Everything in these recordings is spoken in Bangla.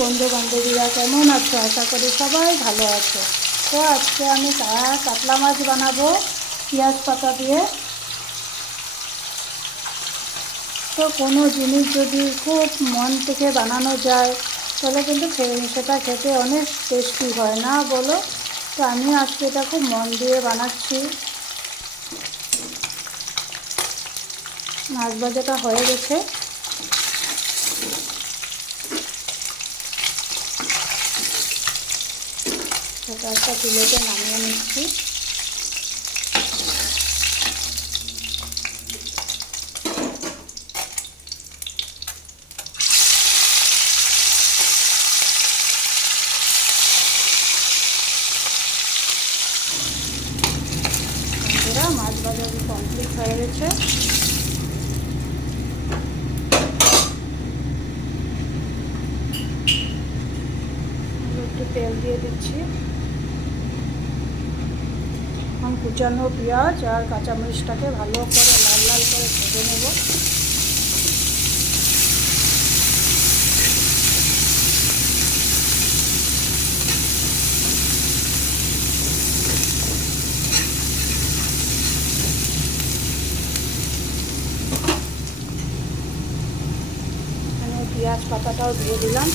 বন্ধু বান্ধবীরা, কেমন আছো? আশা করি সবাই ভালো আছে। তো আজকে আমি কাতলা মাছ বানাবো পেঁয়াজ পাতা দিয়ে। তো কোনো জিনিস যদি খুব মন থেকে বানানো যায় তাহলে কিন্তু সেটা খেতে অনেক টেস্টি হয়, না বলো? তো আমি আজকে এটা খুব মন দিয়ে বানাচ্ছি। মাছ ভাজাটা হয়ে গেছে। সেটা একটা তুলেতে নামিয়ে নিচ্ছি। মাছ ভাজা কমপ্লিট হয়ে গেছে। একটু তেল দিয়ে দিচ্ছি। এখন কুচানো পেঁয়াজ আর কাঁচামরিচটাকে ভালো করে লাল লাল করে ভেজে নেব। পেঁয়াজ পাতাটাও দিয়ে দিলাম।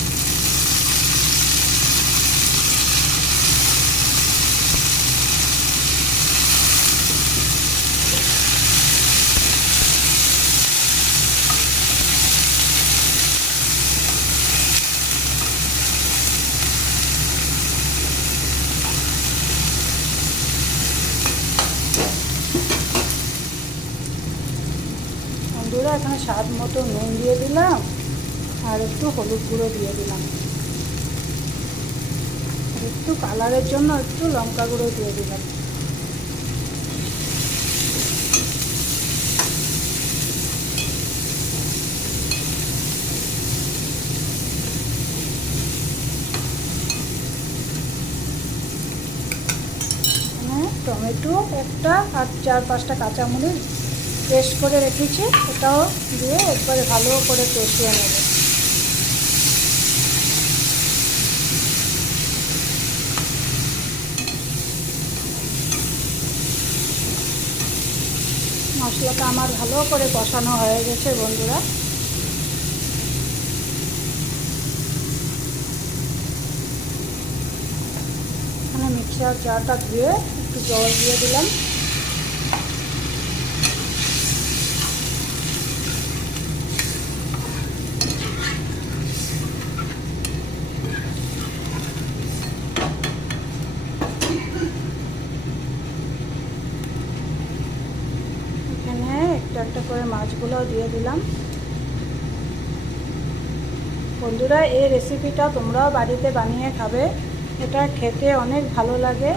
বন্ধুরা, এখানে স্বাদ মতো নুন দিয়ে দিলাম আর একটু হলুদ গুঁড়ো দিয়ে দিলাম। একটু কালারের জন্য একটু লঙ্কা গুঁড়ো দিয়ে দিলাম। টমেটো একটা আর 4-5টা কাঁচামরিচ পেস্ট করে রেখেছি, এটাও দিয়ে একবারে ভালো করে কষিয়ে নেব। মশলাটা আমার ভালো করে কষানো হয়ে গেছে বন্ধুরা। এখানে মিক্সার জারটা ধুয়ে একটু জল দিয়ে দিলাম। এখানে একটা একটা করে মাছগুলো দিয়ে দিলাম। বন্ধুরা, এই রেসিপিটা তোমরাও বাড়িতে বানিয়ে খাবে, এটা খেতে অনেক ভালো লাগে।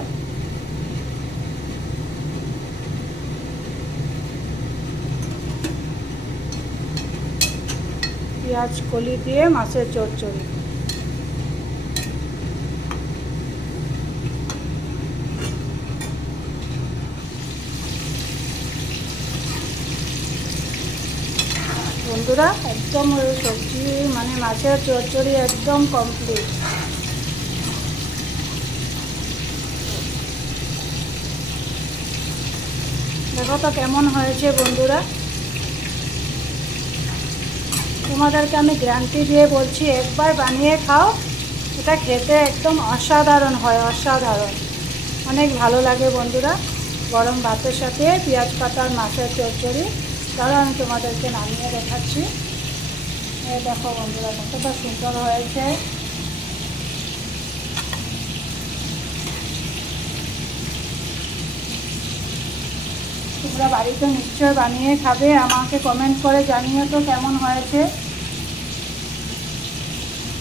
পেঁয়াজ কলি দিয়ে মাছের চচ্চড়ি। বন্ধুরা, একদম সবজি মানে মাছের চচ্চড়ি একদম কমপ্লিট। দেখো তো কেমন হয়েছে বন্ধুরা। তোমাদেরকে আমি গ্যারান্টি দিয়ে বলছি, একবার বানিয়ে খাও, এটা খেতে একদম অসাধারণ হয়, অসাধারণ, অনেক ভালো লাগে বন্ধুরা। গরম ভাতের সাথে পেঁয়াজ পাতার মাছের চচ্চড়ি। তাহলে আমি তোমাদেরকে নামিয়ে দেখাচ্ছি। দেখো বন্ধুরা, কতটা সুন্দর হয়েছে। তোমরা বাড়িতে নিশ্চয় বানিয়ে খাবে, আমাকে কমেন্ট করে জানিও তো কেমন হয়েছে।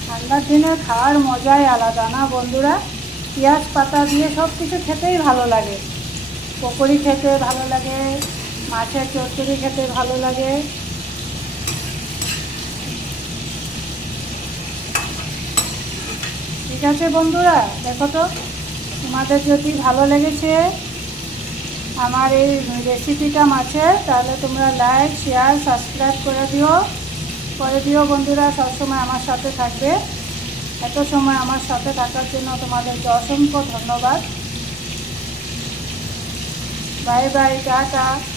ঠান্ডার দিনে খাওয়ার মজাই আলাদা, না বন্ধুরা? পেঁয়াজ পাতা দিয়ে সব কিছু খেতেই ভালো লাগে। পকোড়ি খেতে ভালো লাগে, মাছের চচ্চড়ি খেতে ভালো লাগে। ঠিক আছে বন্ধুরা, দেখো তো তোমাদের যদি ভালো লেগেছে আমার এই রেসিপিটা মাছের, তাহলে তোমরা লাইক, শেয়ার, সাবস্ক্রাইব করে দিও বন্ধুরা। সবসময় আমার সাথে থাকবে। এত সময় আমার সাথে থাকার জন্য তোমাদেরকে অসংখ্য ধন্যবাদ। Bye bye, tata.